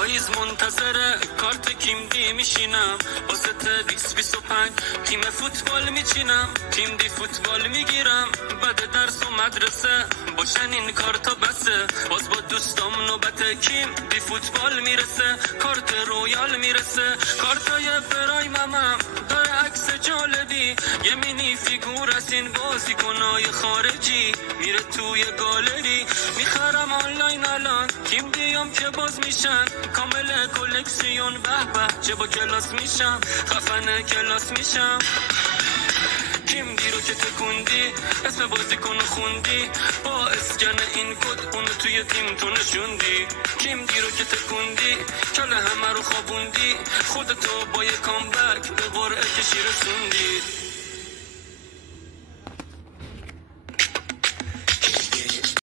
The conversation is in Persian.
پاییز منتظر کارت کیمدی میشینم واسه 2025 تیم فوتبال میچینم تیم دی فوتبال میگیرم بعد درس و مدرسه باشن این کارتا بسه باز با دوستام نوبت کیم دی فوتبال میرسه کارت رویال میرسه کارتای پرایمم داره عکس جالبی یه مینی فیگور از این بازیکنای خارجی میره توی گالری میخرم آنلاین الان تیم دیام که باز میشن کامل کلکسیون به به چه با کلاس میشم خفن کلاس میشم کیم دی رو که تکوندی اسم بازیکن خوندی با اسکن این کد اونو توی تیم تو نشوندی کیم دی رو که تکوندی کل همه رو خوابوندی خودتو با یه کامبک به قرعه کشی رسوندی